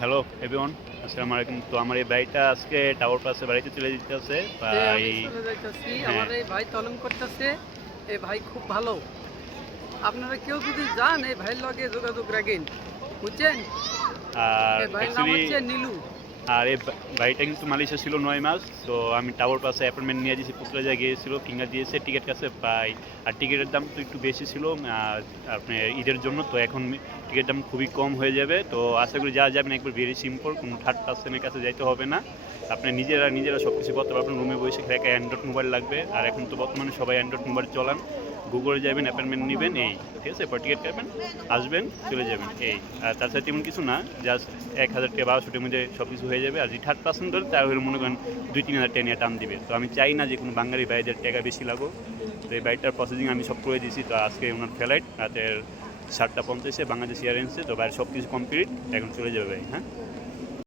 Hello everyone আসসালামু আলাইকুম। তো আমার এই বাইকটা আজকে টাওয়ার পাশে বাড়িতে চলে যেতে আছে ভাই চলে যাইতাছি। হ্যাঁ। আমার এই ভাই তলম করতেছে। এই ভাই খুব ভালো। আপনারা কেউ যদি যান এই ভাইয়ের লগে যোগাযোগ রাখেন। বুঝছেন? আর ভাই ভাইয়ের নাম হচ্ছে নীলু। আর এই বাড়িটা কিন্তু মালয়েশিয়া ছিল নয় মাস, তো আমি টাওয়ার পাশে অ্যাপয়েন্টমেন্ট নিয়ে দিয়েছি পুকুরাজা গিয়েছিল ফিঙ্গার দিয়েছে, টিকিট কাছে পাই। আর টিকিটের দাম তো একটু বেশি ছিল আপনার ঈদের জন্য, তো এখন টিকিটের দাম খুবই কম হয়ে যাবে, তো আশা করি যা যাবেন একবার ভেরি সিম্পল, কোনো থার্ড পার্সনের কাছে যাইতে হবে না। আপনি নিজেরা নিজেরা সব কিছু করতে পারবেন, রুমে বসে একটা অ্যান্ড্রয়েড মোবাইল লাগবে, আর এখন তো বর্তমানে সবাই অ্যান্ড্রয়েড মোবাইল চলান। গুগলে যাবেন অ্যাপয়েন্টমেন্ট নেবেন, এই, ঠিক আছে? এরপর টিকিট কাটবেন, আসবেন, চলে যাবেন, এই। আর তাছাড়া তেমন কিছু না জাস্ট এক হাজার টাকা বারোশোটির মধ্যে সব কিছু হয়ে যাবে। আর যদি থার্ড পার্সেন্ট ধরে, তাহলে মনে করেন দুই, তিন হাজার টাকা টান দিবে। তো আমি চাই না যে কোনো বাঙালি বাইরের টাকা বেশি লাগো তো এই বাইকটার প্রসেসিং আমি সব করে দিয়েছি। তো আজকে ওনার ফ্লাইট রাতের সাতটা পঞ্চাশে বাংলাদেশ এয়ারলাইন্সে তো বাইরে সব কিছু কমপ্লিট এখন চলে যাবে হ্যাঁ?